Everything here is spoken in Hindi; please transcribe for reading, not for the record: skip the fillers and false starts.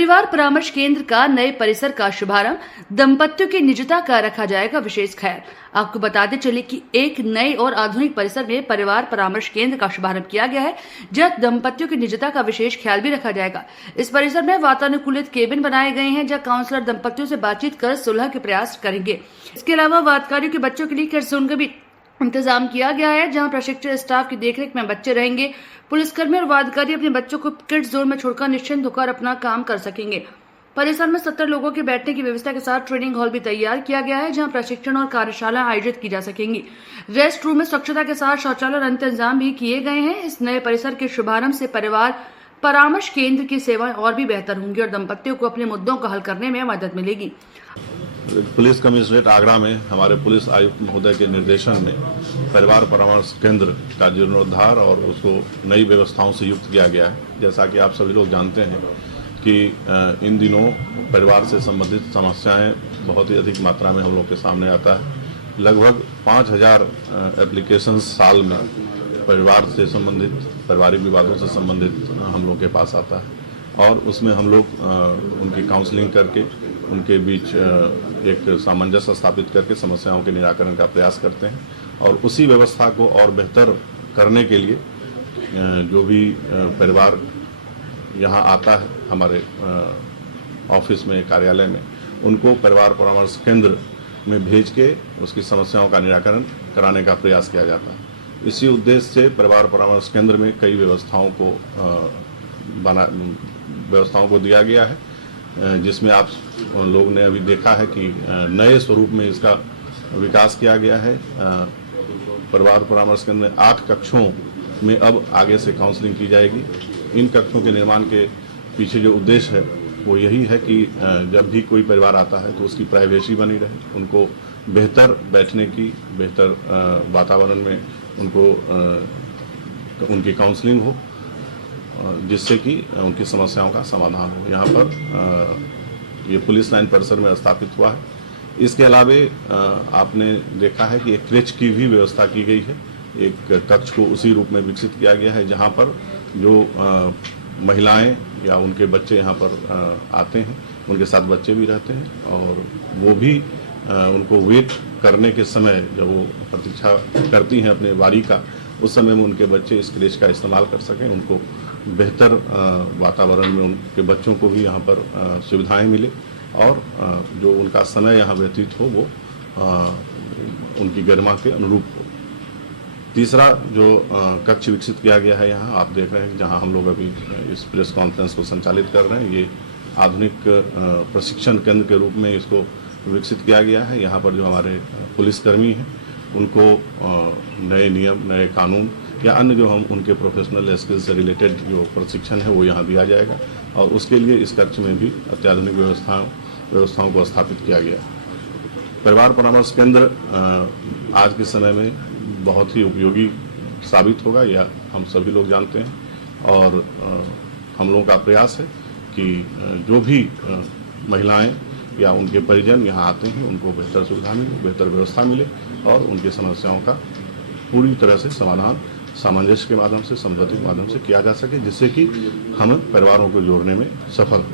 परिवार परामर्श केंद्र का नए परिसर का शुभारंभ, दंपतियों की निजता का रखा जाएगा विशेष ख्याल। आपको बताते चले कि एक नए और आधुनिक परिसर में परिवार परामर्श केंद्र का शुभारंभ किया गया है, जहां दंपतियों की निजता का विशेष ख्याल भी रखा जाएगा। इस परिसर में वातानुकूलित केबिन बनाए गए हैं, जहां काउंसलर दंपतियों से बातचीत कर सुलह के प्रयास करेंगे। इसके अलावा वादकारियों के बच्चों के लिए किड्स जोन का भी इंतजाम किया गया है, जहां प्रशिक्षित स्टाफ की देखरेख में बच्चे रहेंगे। पुलिसकर्मी और वादकारी अपने बच्चों को किड्स जोन में छोड़कर निश्चिंत होकर अपना काम कर सकेंगे। परिसर में 70 लोगों के बैठने की व्यवस्था के साथ ट्रेनिंग हॉल भी तैयार किया गया है, जहां प्रशिक्षण और कार्यशाला आयोजित की जा सकेंगी। रेस्ट रूम में स्वच्छता के साथ शौचालय और अन्य इंतजाम भी किए गए हैं। इस नए परिसर के शुभारंभ से परिवार परामर्श केंद्र की सेवाएं और भी बेहतर होंगी और दंपतियों को अपने मुद्दों को हल करने में मदद मिलेगी। पुलिस कमिश्नरेट आगरा में हमारे पुलिस आयुक्त महोदय के निर्देशन में परिवार परामर्श केंद्र का जीर्णोद्धार और उसको नई व्यवस्थाओं से युक्त किया गया है। जैसा कि आप सभी लोग जानते हैं कि इन दिनों परिवार से संबंधित समस्याएं बहुत ही अधिक मात्रा में हम लोग के सामने आता है। लगभग 5000 एप्लीकेशंस साल में परिवार से संबंधित, पारिवारिक विवादों से संबंधित हम लोग के पास आता है और उसमें हम लोग उनकी काउंसलिंग करके उनके बीच एक सामंजस्य स्थापित करके समस्याओं के निराकरण का प्रयास करते हैं। और उसी व्यवस्था को और बेहतर करने के लिए जो भी परिवार यहाँ आता है हमारे ऑफिस में, कार्यालय में, उनको परिवार परामर्श केंद्र में भेज के उसकी समस्याओं का निराकरण कराने का प्रयास किया जाता है। इसी उद्देश्य से परिवार परामर्श केंद्र में कई व्यवस्थाओं को दिया गया है, जिसमें आप लोग ने अभी देखा है कि नए स्वरूप में इसका विकास किया गया है। परिवार परामर्श केंद्र में 8 कक्षों में अब आगे से काउंसलिंग की जाएगी। इन कक्षों के निर्माण के पीछे जो उद्देश्य है वो यही है कि जब भी कोई परिवार आता है तो उसकी प्राइवेसी बनी रहे, उनको बेहतर बैठने की, बेहतर वातावरण में उनको उनकी काउंसलिंग हो, जिससे कि उनकी समस्याओं का समाधान हो। यहाँ पर ये पुलिस लाइन परिसर में स्थापित हुआ है। इसके अलावे आपने देखा है कि एक क्रेच की भी व्यवस्था की गई है। एक कक्ष को उसी रूप में विकसित किया गया है, जहाँ पर जो महिलाएं या उनके बच्चे यहाँ पर आते हैं, उनके साथ बच्चे भी रहते हैं और वो भी उनको वेट करने के समय जब वो प्रतीक्षा करती हैं अपने बारी का, उस समय में उनके बच्चे इस क्रेच का इस्तेमाल कर सकें, उनको बेहतर वातावरण में उनके बच्चों को भी यहाँ पर सुविधाएं मिले और जो उनका समय यहाँ व्यतीत हो वो उनकी गरिमा के अनुरूप हो। तीसरा जो कक्ष विकसित किया गया है यहाँ आप देख रहे हैं, जहाँ हम लोग अभी इस प्रेस कॉन्फ्रेंस को संचालित कर रहे हैं, ये आधुनिक प्रशिक्षण केंद्र के रूप में इसको विकसित किया गया है। यहाँ पर जो हमारे पुलिसकर्मी हैं उनको नए नियम, नए कानून या अन्य जो हम उनके प्रोफेशनल स्किल्स से रिलेटेड जो प्रशिक्षण है वो यहाँ दिया जाएगा और उसके लिए इस कक्ष में भी अत्याधुनिक व्यवस्थाओं को स्थापित किया गया। परिवार परामर्श केंद्र आज के समय में बहुत ही उपयोगी साबित होगा, यह हम सभी लोग जानते हैं और हम लोगों का प्रयास है कि जो भी महिलाएं या उनके परिजन यहाँ आते हैं उनको बेहतर सुविधा मिले, बेहतर व्यवस्था मिले और उनकी समस्याओं का पूरी तरह से समाधान सामंजस्य के माध्यम से, समझौते के माध्यम से किया जा सके, जिससे कि हम परिवारों को जोड़ने में सफल